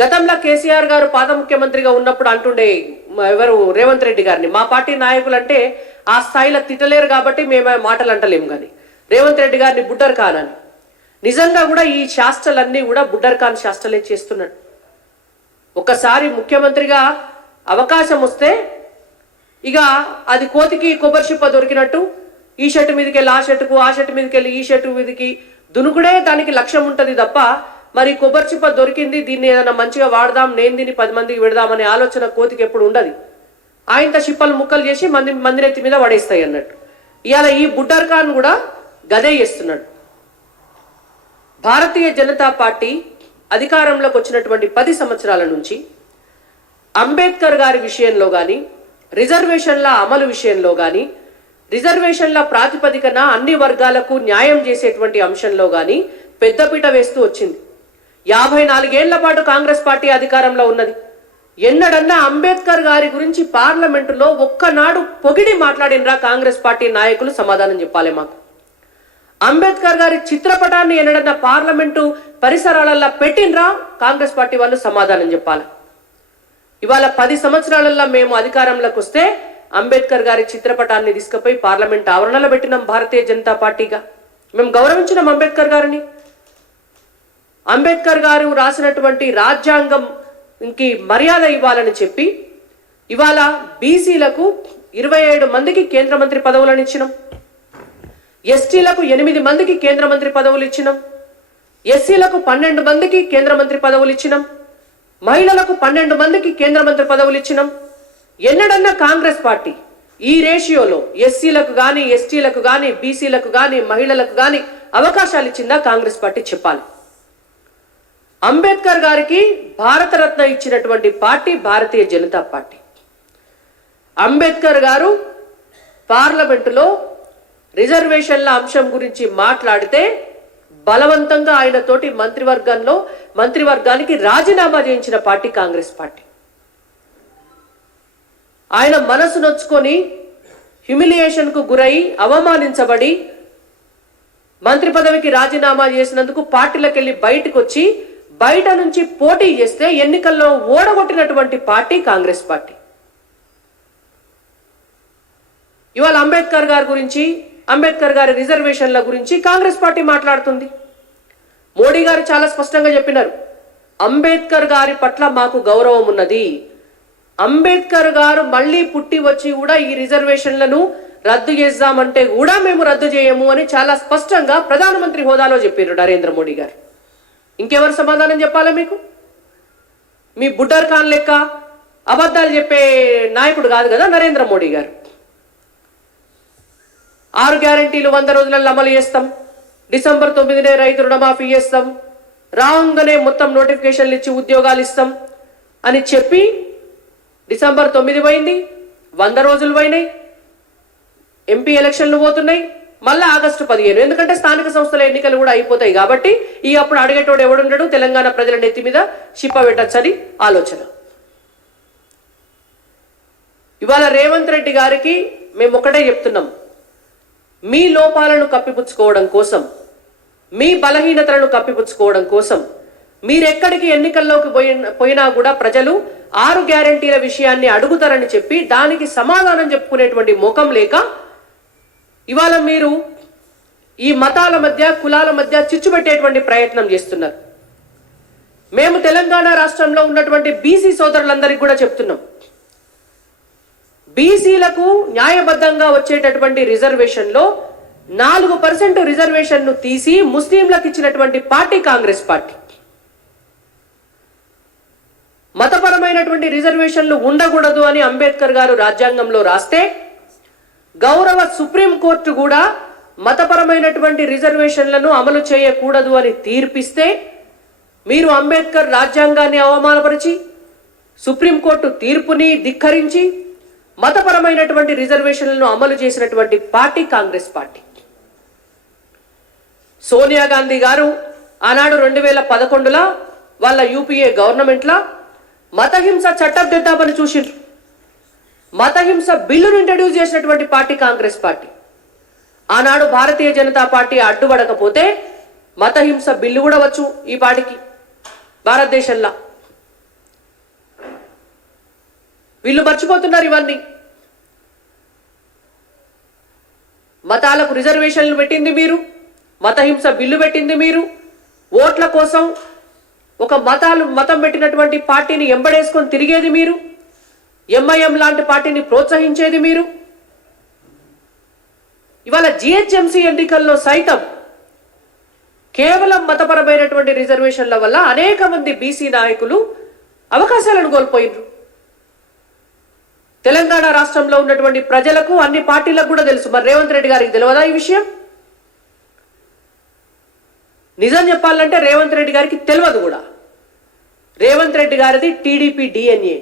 గతంలో కేసీఆర్ గారు పాత ముఖ్యమంత్రిగా ఉన్నప్పుడు అంటుండే ఎవరు రేవంత్ రెడ్డి గారిని, మా పార్టీ నాయకులు అంటే ఆ స్థాయిలో తిట్టలేరు కాబట్టి మేము మాటలు అంటలేము, కానీ రేవంత్ రెడ్డి గారిని బుడ్డర్ ఖాన్ అని. నిజంగా కూడా ఈ శాస్త్రాలన్నీ కూడా బుడ్డర్ ఖాన్ శాస్త్రాలే చేస్తున్నాడు. ఒకసారి ముఖ్యమంత్రిగా అవకాశం వస్తే ఇక అది కోతికి కొబ్బరి చిప్ప దొరికినట్టు ఈ షర్టు మీదకి వెళ్ళి ఆ షర్టుకు, ఆ షర్టు మీదకి వెళ్ళి ఈ షర్టు మీదకి దునుకుడే దానికి లక్ష్యం ఉంటుంది తప్ప మరి కొబ్బరి చిప్ప దొరికింది దీన్ని ఏదైనా మంచిగా వాడదాం, నేను దీన్ని 10 మందికి పెడదామనే ఆలోచన కోతికి ఎప్పుడు ఉండదు. ఆయనతో చిప్పలు ముక్కలు చేసి మందిరెత్తి మీద పడేస్తాయి అన్నట్టు. ఇవాళ ఈ బుడ్డర్ ఖాన్ కూడా గదే చేస్తున్నాడు. భారతీయ జనతా పార్టీ అధికారంలోకి వచ్చినటువంటి 10 సంవత్సరాల నుంచి అంబేద్కర్ గారి విషయంలో కానీ, రిజర్వేషన్ల అమలు విషయంలో కానీ, రిజర్వేషన్ల ప్రాతిపదికన అన్ని వర్గాలకు న్యాయం చేసేటువంటి అంశంలో కానీ పెద్దపీట వేస్తూ వచ్చింది. 54 ఏళ్ల పాటు కాంగ్రెస్ పార్టీ అధికారంలో ఉన్నది. ఎన్నడన్నా అంబేద్కర్ గారి గురించి పార్లమెంటులో ఒక్కనాడు పొగిడి మాట్లాడినరా కాంగ్రెస్ పార్టీ నాయకులు? సమాధానం చెప్పాలి మాకు. అంబేద్కర్ గారి చిత్రపటాన్ని ఎన్నడన్నా పార్లమెంటు పరిసరాలలో పెట్టినరా కాంగ్రెస్ పార్టీ వాళ్ళు? సమాధానం చెప్పాలి. ఇవాళ 10 సంవత్సరాలలో మేము అధికారంలోకి వస్తే అంబేద్కర్ గారి చిత్రపటాన్ని తీసుకుపోయి పార్లమెంట్ ఆవరణలో పెట్టినాం. భారతీయ జనతా పార్టీగా మేము గౌరవించినాం అంబేద్కర్ గారిని. అంబేద్కర్ గారు రాసినటువంటి రాజ్యాంగంకి మర్యాద ఇవ్వాలని చెప్పి ఇవాళ బీసీలకు 27 మందికి కేంద్ర మంత్రి పదవులను ఇచ్చినాం, ఎస్టీలకు 8 మందికి కేంద్ర మంత్రి పదవులు ఇచ్చినాం, ఎస్సీలకు 12 మందికి కేంద్ర మంత్రి పదవులు ఇచ్చినాం, మహిళలకు 12 మందికి కేంద్ర మంత్రి పదవులు ఇచ్చినాం. ఎన్నడన్నా కాంగ్రెస్ పార్టీ ఈ రేషియోలో ఎస్సీలకు కానీ, ఎస్టీలకు కానీ, బీసీలకు కానీ, మహిళలకు కానీ అవకాశాలు ఇచ్చిందా కాంగ్రెస్ పార్టీ? చెప్పాలి. అంబేద్కర్ గారికి భారతరత్న ఇచ్చినటువంటి పార్టీ భారతీయ జనతా పార్టీ. అంబేద్కర్ గారు పార్లమెంటులో రిజర్వేషన్ల అంశం గురించి మాట్లాడితే బలవంతంగా ఆయనతోటి మంత్రివర్గానికి రాజీనామా చేయించిన పార్టీ కాంగ్రెస్ పార్టీ. ఆయన మనసు నొచ్చుకొని హ్యూమిలియేషన్ కు గురై అవమానించబడి మంత్రి పదవికి రాజీనామా చేసినందుకు పార్టీలకు వెళ్ళి బయటకు వచ్చి బయట నుంచి పోటీ చేస్తే ఎన్నికల్లో ఓడగొట్టినటువంటి పార్టీ కాంగ్రెస్ పార్టీ. ఇవాళ అంబేద్కర్ గారి గురించి, అంబేద్కర్ గారి రిజర్వేషన్ల గురించి కాంగ్రెస్ పార్టీ మాట్లాడుతుంది. మోడీ గారు చాలా స్పష్టంగా చెప్పినారు, అంబేద్కర్ గారి పట్ల మాకు గౌరవం ఉన్నది, అంబేద్కర్ గారు మళ్ళీ పుట్టి వచ్చి కూడా ఈ రిజర్వేషన్లను రద్దు చేద్దామంటే కూడా మేము రద్దు చేయము అని చాలా స్పష్టంగా ప్రధానమంత్రి హోదాలో చెప్పారు నరేంద్ర మోడీ గారు. ఇంకెవరు సమాధానం చెప్పాలా మీకు? మీ బుడ్డర్ ఖాన్ లెక్క అబద్ధాలు చెప్పే నాయకుడు కాదు కదా నరేంద్ర మోడీ గారు. 6 గ్యారెంటీలు 100 రోజులలో అమలు చేస్తాం, డిసెంబర్ 9నే రైతు రుణమాఫీ చేస్తాం, రాంగనే మొత్తం నోటిఫికేషన్లు ఇచ్చి ఉద్యోగాలు ఇస్తాం అని చెప్పి డిసెంబర్ 9 పోయింది, 100 రోజులు పోయినాయి, ఎంపీ ఎలక్షన్లు పోతున్నాయి, మళ్ళీ ఆగస్టు 15. ఎందుకంటే స్థానిక సంస్థల ఎన్నికలు కూడా అయిపోతాయి కాబట్టి ఈ అప్పుడు అడిగేటోడు ఎవడుండడు, తెలంగాణ ప్రజల నెత్తి మీద చిప్ప పెట్టచ్చని ఆలోచన. ఇవాళ రేవంత్ రెడ్డి గారికి మేము ఒకటే చెప్తున్నాం, మీ లోపాలను కప్పిపుచ్చుకోవడం కోసం, మీ బలహీనతలను కప్పిపుచ్చుకోవడం కోసం మీరెక్కడికి ఎన్నికల్లోకి పోయినా కూడా ప్రజలు 6 గ్యారెంటీల విషయాన్ని అడుగుతారని చెప్పి దానికి సమాధానం చెప్పుకునేటువంటి ముఖం లేక ఇవాళ మీరు ఈ మతాల మధ్య, కులాల మధ్య చిచ్చు పెట్టేటువంటి ప్రయత్నం చేస్తున్నారు. మేము తెలంగాణ రాష్ట్రంలో ఉన్నటువంటి బీసీ సోదరులందరికీ కూడా చెప్తున్నాం, బీసీలకు న్యాయబద్ధంగా వచ్చేటటువంటి రిజర్వేషన్లో 4% రిజర్వేషన్ను తీసి ముస్లింలకు ఇచ్చినటువంటి పార్టీ కాంగ్రెస్ పార్టీ. మతపరమైనటువంటి రిజర్వేషన్లు ఉండకూడదు అని అంబేద్కర్ గారు రాజ్యాంగంలో రాస్తే గౌరవ సుప్రీంకోర్టు కూడా మతపరమైనటువంటి రిజర్వేషన్లను అమలు చేయకూడదు అని తీర్పిస్తే మీరు అంబేద్కర్ రాజ్యాంగాన్ని అవమానపరిచి సుప్రీంకోర్టు తీర్పుని ధిక్కరించి మతపరమైనటువంటి రిజర్వేషన్లను అమలు చేసినటువంటి పార్టీ కాంగ్రెస్ పార్టీ. సోనియా గాంధీ గారు ఆనాడు 2011లో వాళ్ళ యూపీఏ గవర్నమెంట్లో మతహింస చట్టం తెద్దామని చూసిండ్రు. మతహింస బిల్లును ఇంట్రడ్యూస్ చేసినటువంటి పార్టీ కాంగ్రెస్ పార్టీ. ఆనాడు భారతీయ జనతా పార్టీ అడ్డుపడకపోతే మతహింస బిల్లు కూడా వచ్చు ఈ పార్టీకి భారతదేశంలో. వీళ్ళు మర్చిపోతున్నారు ఇవన్నీ. మతాలకు రిజర్వేషన్లు పెట్టింది మీరు, మతహింస బిల్లు పెట్టింది మీరు, ఓట్ల కోసం ఒక మతం పెట్టినటువంటి పార్టీని ఎంబడేసుకొని తిరిగేది మీరు, ఎంఐఎం లాంటి పార్టీని ప్రోత్సహించేది మీరు. ఇవాళ జిహెచ్ఎంసీ ఎన్నికల్లో సైతం కేవలం మతపరమైనటువంటి రిజర్వేషన్ల వల్ల అనేక మంది బీసీ నాయకులు అవకాశాలను కోల్పోయినారు. తెలంగాణ రాష్ట్రంలో ఉన్నటువంటి ప్రజలకు, అన్ని పార్టీలకు కూడా తెలుసు. మరి రేవంత్ రెడ్డి గారికి తెలియదా ఈ విషయం? నిజం చెప్పాలంటే రేవంత్ రెడ్డి గారికి తెలియదు కూడా. రేవంత్ రెడ్డి గారిది టీడీపీ డిఎన్ఏ,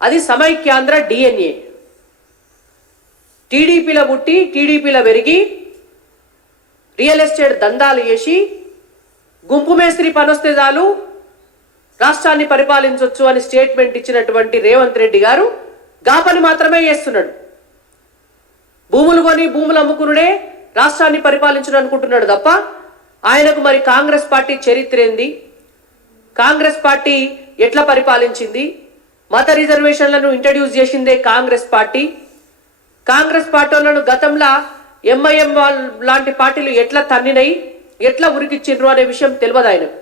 అది సమైక్యాంధ్ర డిఎన్ఏ. టీడీపీలో పుట్టి టీడీపీలో పెరిగి రియల్ ఎస్టేట్ దందాలు చేసి గుంపు మేస్త్రి పనొస్తే చాలు రాష్ట్రాన్ని పరిపాలించవచ్చు అని స్టేట్మెంట్ ఇచ్చినటువంటి రేవంత్ రెడ్డి గారు గా పని మాత్రమే చేస్తున్నాడు. భూములు కొని భూములు అమ్ముకునుడే రాష్ట్రాన్ని పరిపాలించడం అనుకుంటున్నాడు తప్ప ఆయనకు మరి కాంగ్రెస్ పార్టీ చరిత్ర ఏంది, కాంగ్రెస్ పార్టీ ఎట్లా పరిపాలించింది, మత రిజర్వేషన్లను ఇంట్రడ్యూస్ చేసిందే కాంగ్రెస్ పార్టీ, కాంగ్రెస్ పార్టీలను గతంలో ఎంఐఎం లాంటి పార్టీలు ఎట్లా తన్నినయి, ఎట్లా ఉరికిచ్చిండ్రు అనే విషయం తెలియదు ఆయనకు.